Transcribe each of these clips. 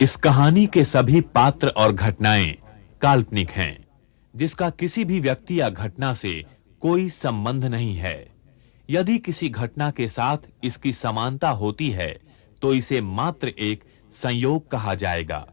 इस कहानी के सभी पात्र और घटनाएं काल्पनिक हैं, जिसका किसी भी व्यक्ति या घटना से कोई संबंध नहीं है। यदि किसी घटना के साथ इसकी समानता होती है, तो इसे मात्र एक संयोग कहा जाएगा।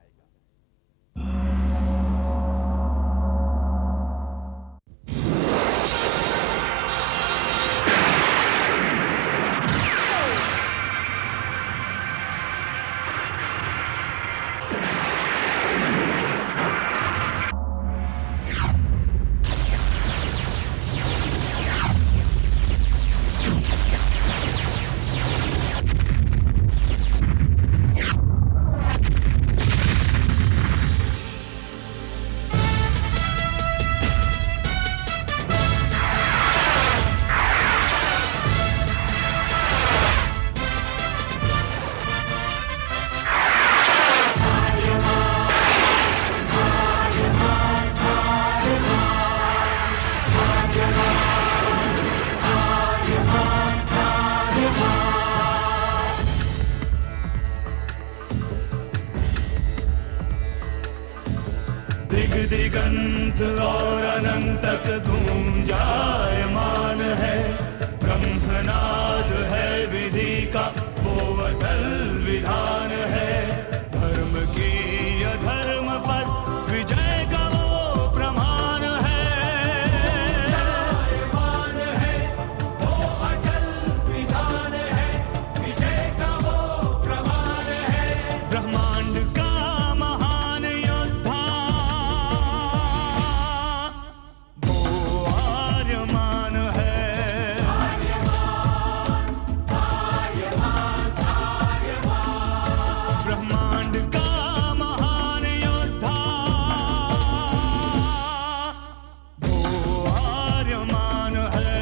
दिगंत और अनंत तक गूंजायमान है। ब्रह्मनाद है विधि का वो अटल विधान है। धर्म की अधर्म पर विजय का वो प्रमाण है। जायमान है वो अटल विधान है। विजय का वो प्रमाण है। ब्रह्मांड का महान योद्धा ब्रह्मांड का महान योद्धा वो आर्यमान है।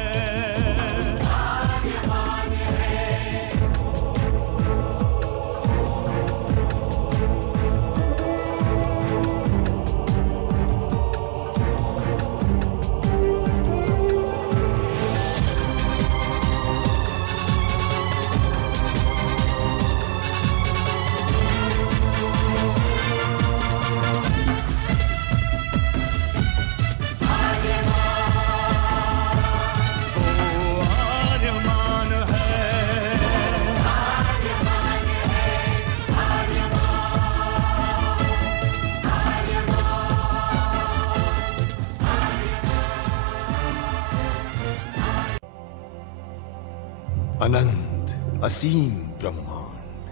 अनंत असीम ब्रह्मांड,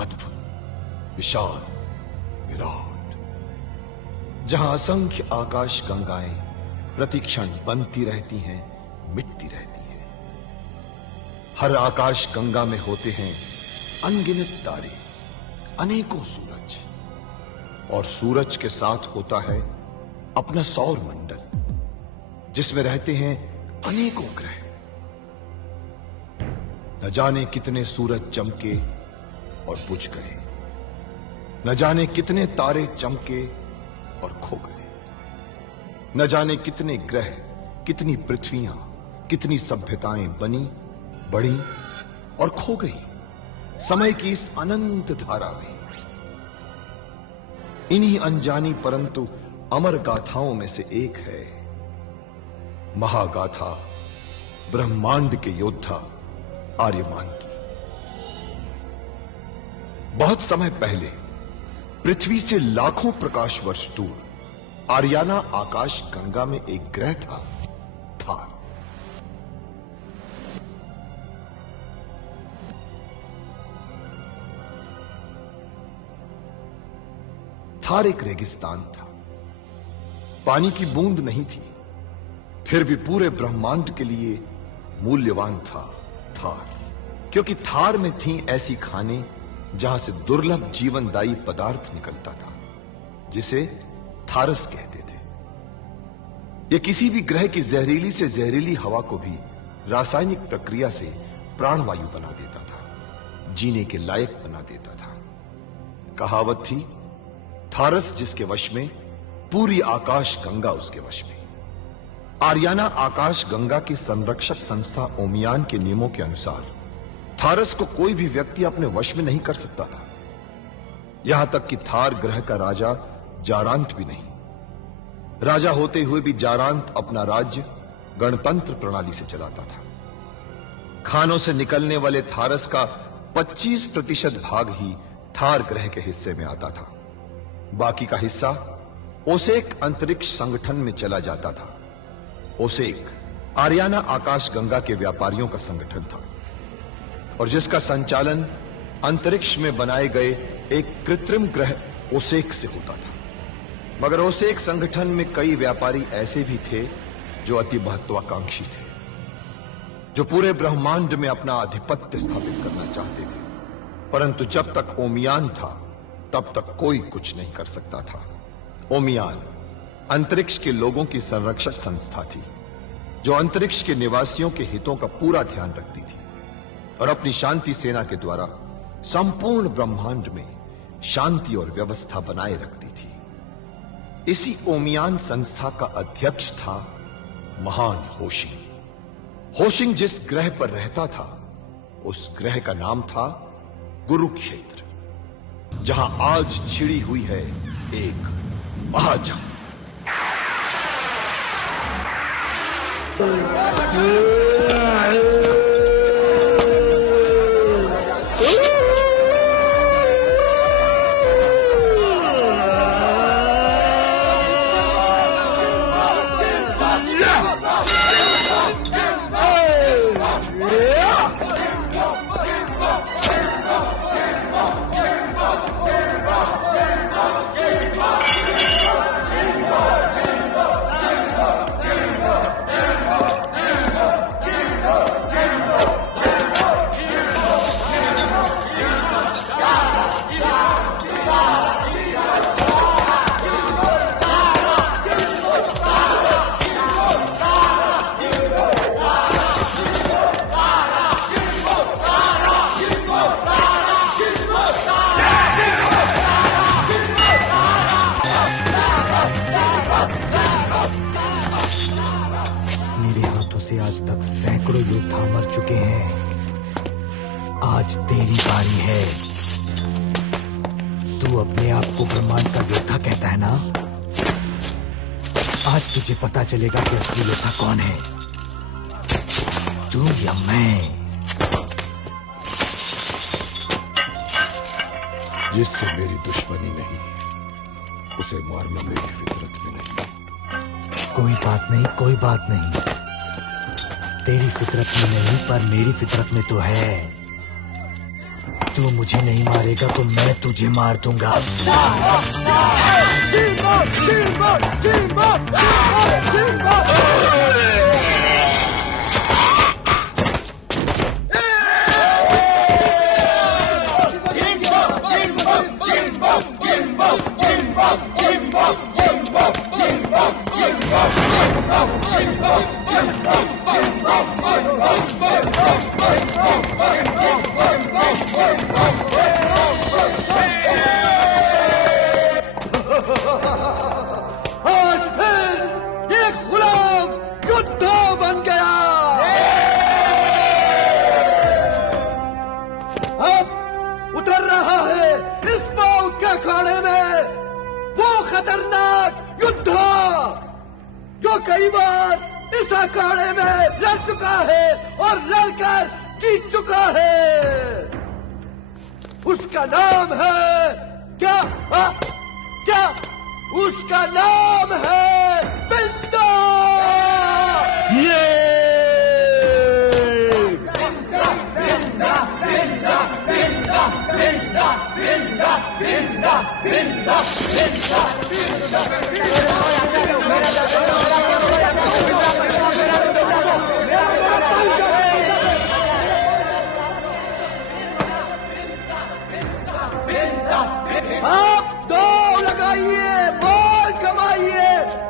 अद्भुत विशाल विराट, जहां असंख्य आकाश गंगाएं प्रतिक्षण बनती रहती हैं, मिटती रहती हैं। हर आकाश गंगा में होते हैं अनगिनत तारे, अनेकों सूरज, और सूरज के साथ होता है अपना सौर मंडल, जिसमें रहते हैं अनेकों ग्रह। न जाने कितने सूरज चमके और बुझ गए, न जाने कितने तारे चमके और खो गए, न जाने कितने ग्रह, कितनी पृथ्वियां, कितनी सभ्यताएं बनी, बढ़ी और खो गई समय की इस अनंत धारा में। इन्हीं अनजानी परंतु अमर गाथाओं में से एक है महागाथा ब्रह्मांड के योद्धा आर्यमान की। बहुत समय पहले पृथ्वी से लाखों प्रकाश वर्ष दूर आर्याना आकाश गंगा में एक ग्रह था, थार। थार एक रेगिस्तान था, पानी की बूंद नहीं थी, फिर भी पूरे ब्रह्मांड के लिए मूल्यवान था थार, क्योंकि थार में थी ऐसी खाने जहां से दुर्लभ जीवनदायी पदार्थ निकलता था, जिसे थारस कहते थे। यह किसी भी ग्रह की जहरीली से जहरीली हवा को भी रासायनिक प्रक्रिया से प्राणवायु बना देता था, जीने के लायक बना देता था। कहावत थी, थारस जिसके वश में, पूरी आकाश गंगा उसके वश में। आर्याना आकाश गंगा की संरक्षक संस्था ओमियान के नियमों के अनुसार थारस को कोई भी व्यक्ति अपने वश में नहीं कर सकता था। यहां तक कि थार ग्रह का राजा जारांत भी नहीं। राजा होते हुए भी जारांत अपना राज्य गणतंत्र प्रणाली से चलाता था। खानों से निकलने वाले थारस का 25% भाग ही थार ग्रह के हिस्से में आता था। बाकी का हिस्सा ओसेक अंतरिक्ष संगठन में चला जाता था। ओसेक आरियाना आकाश गंगा के व्यापारियों का संगठन था और जिसका संचालन अंतरिक्ष में बनाए गए एक कृत्रिम ग्रह ओसेक से होता था। मगर ओसेक संगठन में कई व्यापारी ऐसे भी थे जो अति महत्वाकांक्षी थे, जो पूरे ब्रह्मांड में अपना आधिपत्य स्थापित करना चाहते थे। परंतु जब तक ओमियान था तब तक कोई कुछ नहीं कर सकता था। ओमियान अंतरिक्ष के लोगों की संरक्षक संस्था थी जो अंतरिक्ष के निवासियों के हितों का पूरा ध्यान रखती थी और अपनी शांति सेना के द्वारा संपूर्ण ब्रह्मांड में शांति और व्यवस्था बनाए रखती थी। इसी ओमियान संस्था का अध्यक्ष था महान होशिंग। होशिंग जिस ग्रह पर रहता था उस ग्रह का नाम था कुरुक्षेत्र, जहां आज छिड़ी हुई है एक महाजंग। आज तक सैकड़ों योद्धा मर चुके हैं। आज तेरी बारी है। तू अपने आप को ब्रह्मांड का योद्धा कहता है ना? आज तुझे पता चलेगा कि असली योद्धा कौन है, तू या मैं। जिससे मेरी दुश्मनी नहीं, उसे मारना मेरी फितरत में नहीं। कोई बात नहीं, कोई बात नहीं। तेरी फितरत में नहीं पर मेरी फितरत में तो है। तू मुझे नहीं मारेगा तो मैं तुझे मार दूंगा। आज फिर एक गुलाम योद्धा बन गया। अब उतर रहा है इस मौत के अखाड़े में वो खतरनाक योद्धा जो कई बार इस अखाड़े में लड़ चुका है और लड़कर जीत चुका है। उसका नाम है क्या? क्या उसका नाम है पिंडा। आप दौड़ लगाइए, बॉल कमाइए,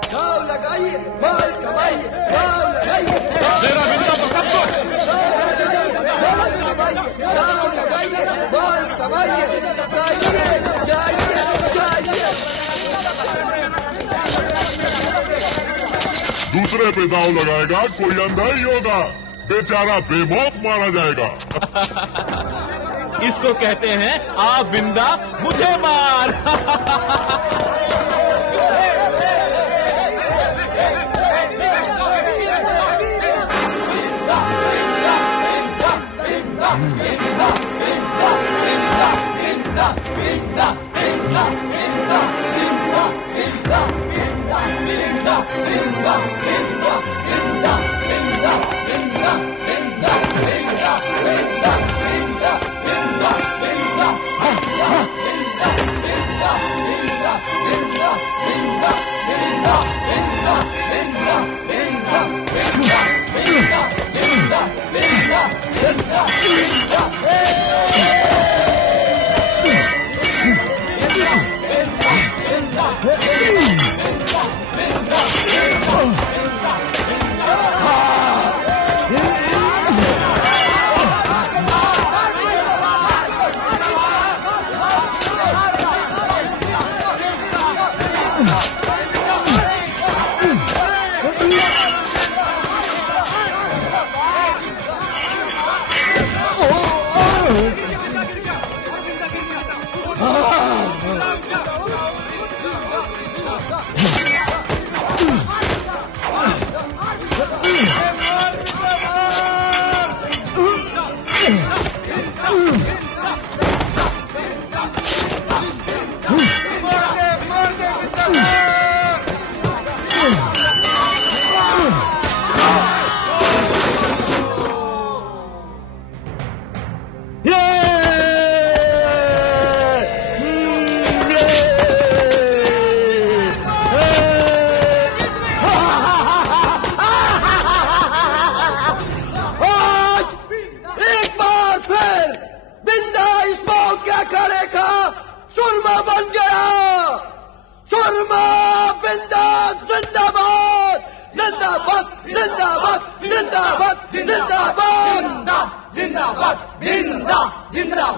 दाव लगाइए, बॉल कमाइए, दाव लगाइए, तेरा बिंदा तो सब कुछ। दाव लगाइए, दाव लगाइए, बॉल कमाइए, जाइए जाइए जाइए। दूसरे पे दाव लगाएगा कोई अंधा ही होगा, बेचारा बेमौत मारा जाएगा। इसको कहते हैं आ बिंदा मुझे मार।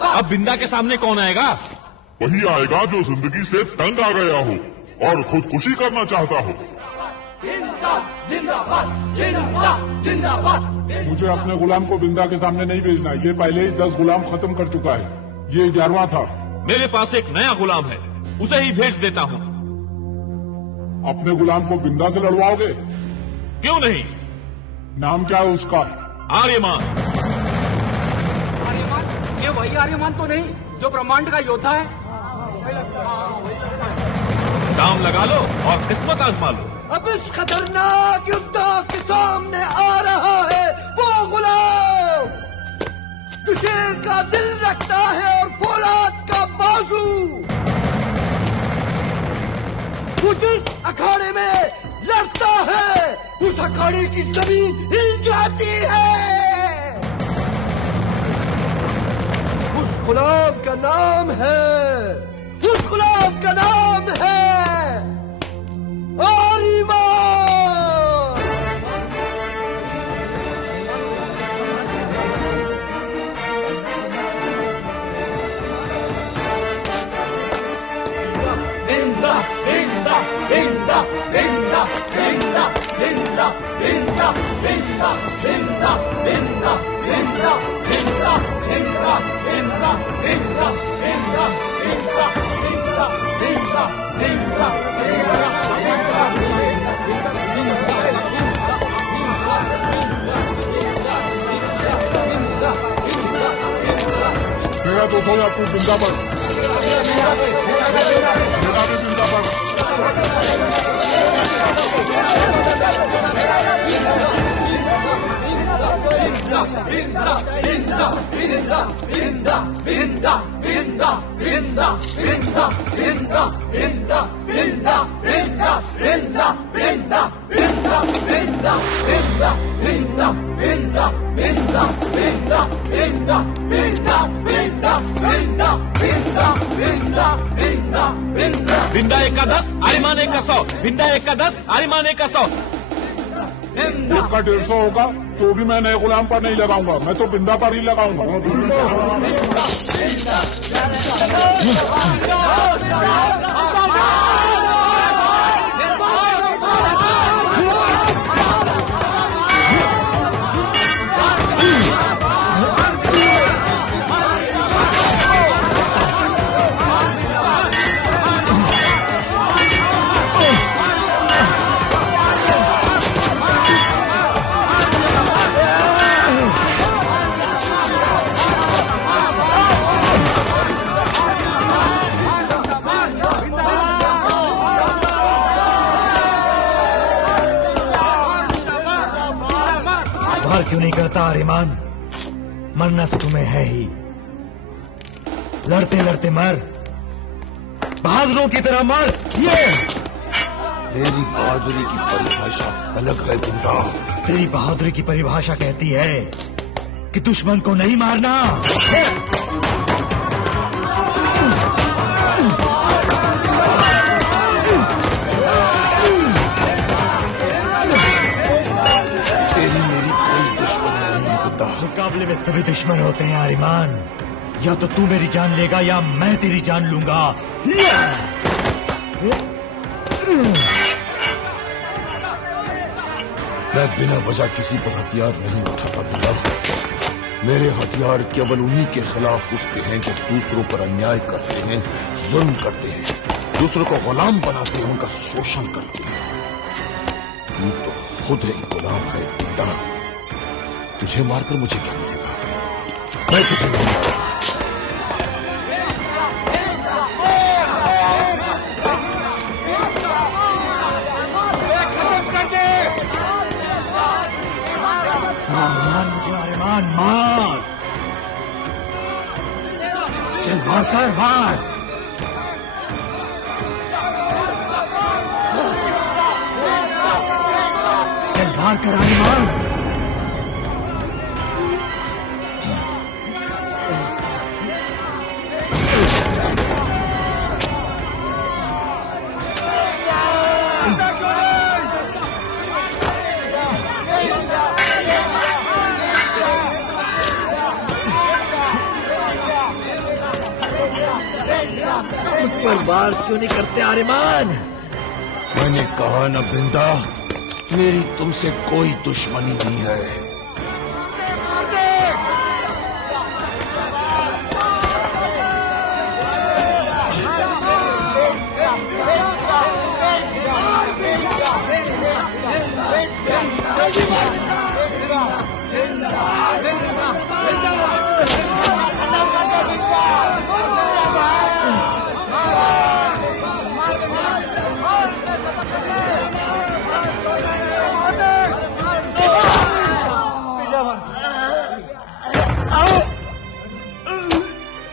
अब बिंदा के सामने कौन आएगा? वही आएगा जो जिंदगी से तंग आ गया हो और खुदकुशी करना चाहता हो। मुझे अपने गुलाम को बिंदा के सामने नहीं भेजना। ये पहले ही 10 गुलाम खत्म कर चुका है। ये 11वां था। मेरे पास एक नया गुलाम है, उसे ही भेज देता हूँ। अपने गुलाम को बिंदा से लड़वाओगे? क्यों नहीं? नाम क्या है उसका? आर्यमान। आर्यमान? ये वही आर्यमान तो नहीं जो ब्रह्मांड का योद्धा है? दाम लगा लो और किस्मत आजमा लो। अब इस खतरनाक युद्ध के सामने आ रहा है वो गुलाम जो शेर का दिल रखता है और फौलाद का बाजू। वो जिस अखाड़े में लड़ता है उस अखाड़े की जमीन हिल जाती है। उस गुलाम का नाम है आर्यमान। मेरा 200 या तू बिंदा पर। मेरा भी बिंदा पर। बिंदा 1 का 10, आर्यमान 1 का 100। बिंदा 1 का 10, आर्यमान 1 का 100। एक का 150 होगा तो भी मैं नए गुलाम पर नहीं लगाऊंगा। मैं तो बिंदा पर ही लगाऊंगा। क्यों नहीं करता आर्यमान? मरना तो तुम्हें है ही। लड़ते लड़ते मर, बहादुरों की तरह मर। ये मेरी बहादुरी की परिभाषा अलग है बिंदा। तेरी बहादुरी की परिभाषा कहती है कि दुश्मन को नहीं मारना। तेरी मेरी कोई दुश्मनी नहीं है बिंदा। मुकाबले में सभी दुश्मन होते हैं आर्यमान। या तो तू मेरी जान लेगा या मैं तेरी जान लूंगा। मैं बिना वजह किसी पर हथियार नहीं उठाता बिंदा। मेरे हथियार केवल उन्हीं के खिलाफ उठते हैं जो दूसरों पर अन्याय करते हैं, जुल्म करते हैं, दूसरों को गुलाम बनाते हैं, उनका शोषण करते हैं। तू तो खुद एक गुलाम है बिंदा। तुझे मारकर मुझे क्या मिलेगा? मैं तुझे नहीं मारूंगा। मार मुझे आर्यमान, मार। चल वार कर, वार। चल वार कर आर्यमान। पर वार क्यों नहीं करते आर्यमान? मैंने कहा ना बिंदा, मेरी तुमसे कोई दुश्मनी नहीं है।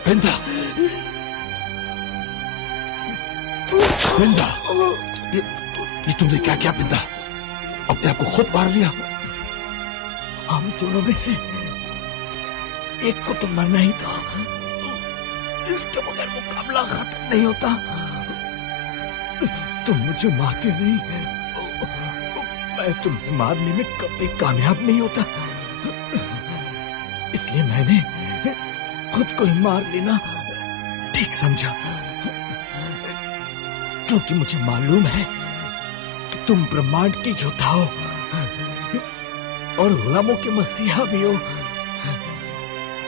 बिंदा, बिंदा, ये तुमने क्या किया बिंदा? अपने आप को खुद मार लिया। हम दोनों में से एक को तो मरना ही था। इसके बगैर मुकाबला खत्म नहीं होता। तुम मुझे मारते नहीं, मैं तुम्हें मारने में कभी कामयाब नहीं होता। इसलिए मैंने खुद को ही मार लेना ठीक समझा, क्योंकि मुझे मालूम है कि तुम ब्रह्मांड के योद्धा हो और गुलामों के मसीहा भी हो।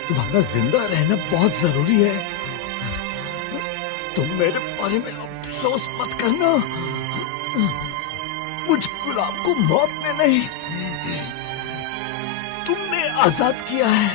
तुम्हारा जिंदा रहना बहुत जरूरी है। तुम मेरे बारे में अफसोस मत करना। मुझ गुलाम को मौत ने नहीं, तुमने आजाद किया है।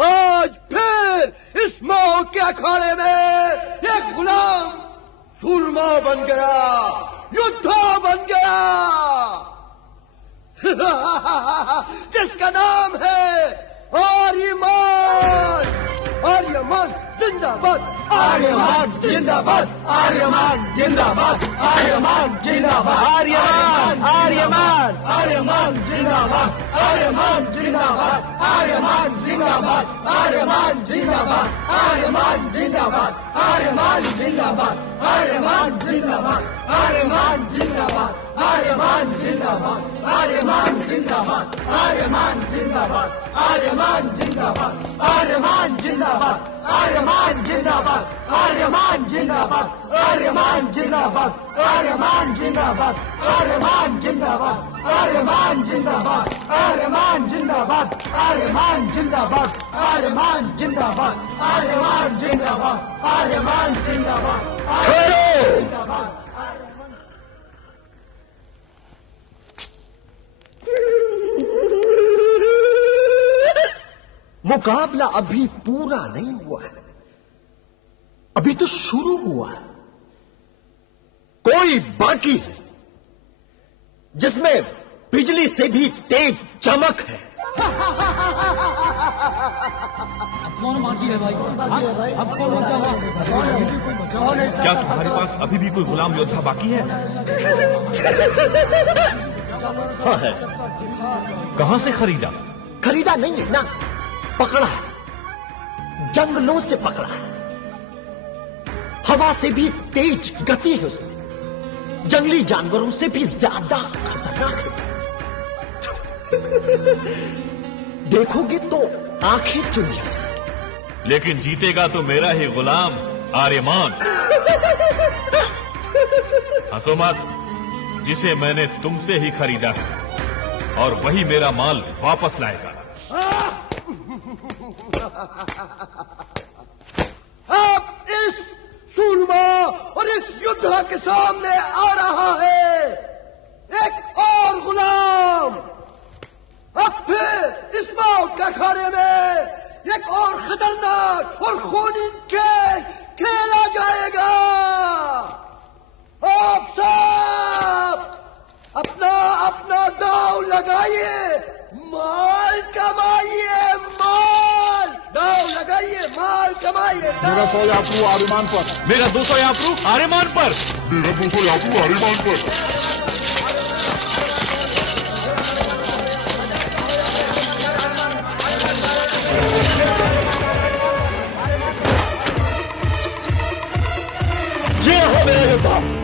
आज फिर इस मौत के अखाड़े में एक गुलाम सूरमा बन गया, योद्धा बन गया, जिसका नाम है आर्यमान। आर्यमान जिंदाबाद, आर्यमान जिंदाबाद, आर्यमान जिंदाबाद, आर्यमान जिंदाबाद, आर्यमान, आर्यमान, आर्यमान जिंदाबाद, आर्यमान जिंदाबाद, आर्यमान जिंदाबाद, आर्यमान जिंदाबाद, आर्यमान जिंदाबाद, आर्यमान जिंदाबाद, आर्यमान जिंदाबाद, आर्यमान जिंदाबाद, आर्यमान जिंदाबाद, आर्यमान जिंदाबाद, आर्यमान जिंदाबाद, जिंदाबाद, आर्यमान जिंदाबाद, आर्यमान जिंदाबाद, आर्यमान जिंदाबाद, आर्यमान जिंदाबाद, आर्यमान जिंदाबाद, आर्यमान जिंदाबाद, आर्यमान जिंदाबाद, आर्यमान जिंदाबाद, आर्यमान जिंदाबाद, आर्यमान जिंदाबाद, आर्यमान जिंदाबाद, आर्यमान जिंदाबाद, आर्यमान जिंदाबाद, जिंदाबाद। मुकाबला अभी पूरा नहीं हुआ है, अभी तो शुरू हुआ है। कोई बाकी है जिसमें बिजली से भी तेज चमक है। कौन बाकी है भाई? अब कौन बचा हुआ? क्या तुम्हारे पास अभी भी कोई गुलाम योद्धा बाकी है? हाँ है। कहां से खरीदा? खरीदा नहीं है ना, पकड़ा है, जंगलों से पकड़ा है। हवा से भी तेज गति है उसमें, जंगली जानवरों से भी ज्यादा खतरनाक है। देखोगे तो आंखें चुन लिया जाएगी। लेकिन जीतेगा तो मेरा ही गुलाम आर्यमान। हंसो मत, जिसे मैंने तुमसे ही खरीदा है और वही मेरा माल वापस लाएगा। अब इस सूरमा और इस योद्धा के सामने आ रहा है एक और गुलाम। अब फिर इस मौत के अखाड़े में एक और खतरनाक और खूनी खेल खेला जाएगा। आप सब अपना अपना दांव लगाइए, माल कमाइए, माल दांव लगाइए, माल कमाइए। मेरा 100 यात्रू आर्यमान पर, मेरा 200 यात्रू आर्यमान पर, मेरा 200 यात्रू आर्यमान पर। ये है मेरा योद्धा।